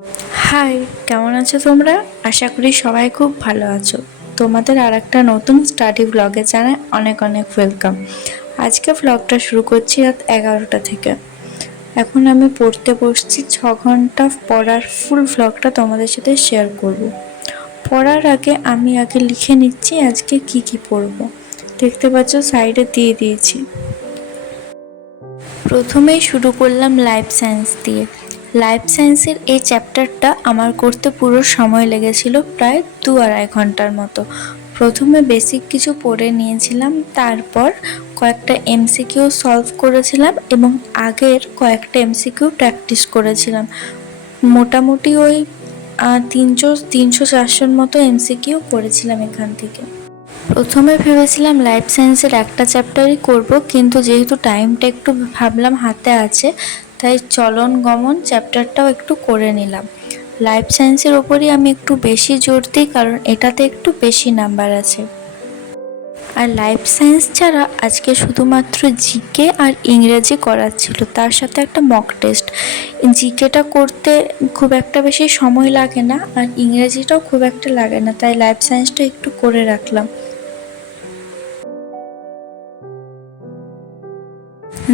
High, কেমন আছো তোমরা? আশা করি সবাই খুব ভালো আছো। তোমাদের আর একটা নতুন স্টাডি ব্লগে জানাই অনেক অনেক ওয়েলকাম। আজকে ব্লগটা শুরু করছি রাত 11টা থেকে। এখন আমি পড়তে বসছি, 6 ঘন্টা পড়ার ফুল ব্লগটা তোমাদের সাথে শেয়ার করব। পড়ার আগে আমি লিখে নিচ্ছি আজকে কি কি পড়বো। দেখতে পাচ্ছ সাইডে দিয়ে দিয়েছি। প্রথমেই শুরু করলাম লাইফ সায়েন্স দিয়ে। লাইফ সায়েন্সের এই চ্যাপ্টারটা আমার করতে পুরো সময় লেগেছিল প্রায় 2-2.5 ঘন্টার মতো। প্রথমে বেসিক কিছু পড়ে নিয়েছিলাম, তারপর কয়েকটা এমসিকিউ সলভ করেছিলাম এবং আগের কয়েকটা এমসিকিউ প্র্যাকটিস করেছিলাম। মোটামুটি ওই 300-400 মতো এমসিকিউ করেছিলাম এখান থেকে। প্রথমে ভেবেছিলাম লাইফ সায়েন্সের একটা চ্যাপ্টারই করব, কিন্তু যেহেতু টাইমটা একটু ভাবলাম হাতে আছে, তাই চলন গমন চ্যাপ্টারটাও একটু করে নিলাম। লাইফ সায়েন্সের ওপরই আমি একটু বেশি জোর দিই, কারণ এটাতে একটু বেশি নাম্বার আছে। আর লাইফ সায়েন্স ছাড়া আজকে শুধুমাত্র জিকে আর ইংরেজি করার ছিল, তার সাথে একটা মক টেস্ট। জিকেটা করতে খুব একটা বেশি সময় লাগে না, আর ইংরেজিটাও খুব একটা লাগে না, তাই লাইফ সায়েন্সটা একটু করে রাখলাম।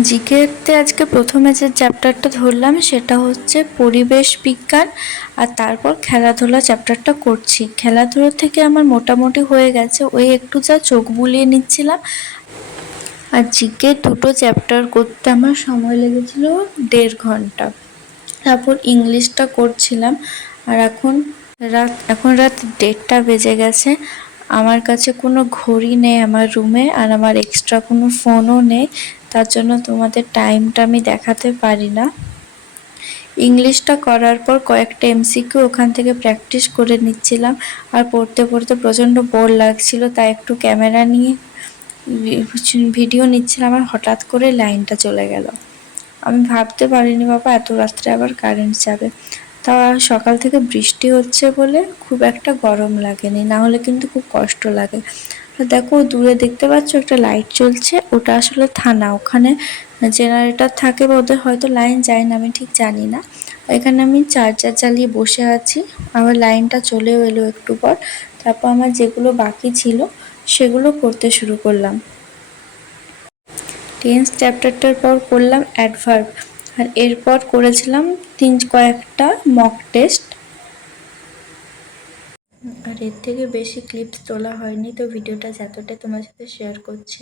জিকেতে আজকে প্রথমে যে চ্যাপ্টারটা ধরলাম সেটা হচ্ছে পরিবেশ বিজ্ঞান, আর তারপর খেলাধুলা চ্যাপ্টারটা করছি। খেলাধুলা থেকে আমার মোটামুটি হয়ে গেছে, ওই একটু যা চোখ বুলিয়ে নিচ্ছিলাম। আর জিকে দুটো চ্যাপ্টার করতে আমার সময় লেগেছিল 1.5 ঘন্টা। তারপর ইংলিশটা করছিলাম। আর এখন রাত 1:30টা বেজে গেছে। আমার কাছে কোনো ঘড়ি নেই আমার রুমে, আর আমার এক্সট্রা কোনো ফোনও নেই, তার জন্য তোমাদের টাইমটা আমি দেখাতে পারি না। ইংলিশটা করার পর কয়েকটা এমসিকিউ ওখান থেকে প্র্যাকটিস করে নিচ্ছিলাম। আর পড়তে পড়তে প্রচণ্ড বোর লাগছিল, তাই একটু ক্যামেরা নিয়ে ভিডিও নিচ্ছিলাম। আর হঠাৎ করে লাইনটা চলে গেল। আমি ভাবতে পারিনি বাবা এত রাত্রে আবার কারেন্ট যাবে। তা সকাল থেকে বৃষ্টি হচ্ছে বলে খুব একটা গরম লাগেনি, না হলে কিন্তু খুব কষ্ট লাগে। আর দেখো দূরে দেখতে পাচ্ছ একটা লাইট জ্বলছে, ওটা আসলে থানা, ওখানে জেনারেটর থাকে বা ওদের হয়তো লাইন যায় না, আমি ঠিক জানি না। এখানে আমি চার্জার চালিয়ে বসে আছি, আবার লাইনটা চলেও এলো একটু পর। তারপর আমার যেগুলো বাকি ছিল সেগুলো করতে শুরু করলাম। টেন্স চ্যাপ্টারটার পর করলাম অ্যাডভার্ব, আর এরপর করেছিলাম কয়েকটা মক টেস্ট। আর এর থেকে বেশি ক্লিপস তোলা হয়নি, তো ভিডিওটা যতটা তোমার সাথে শেয়ার করছি।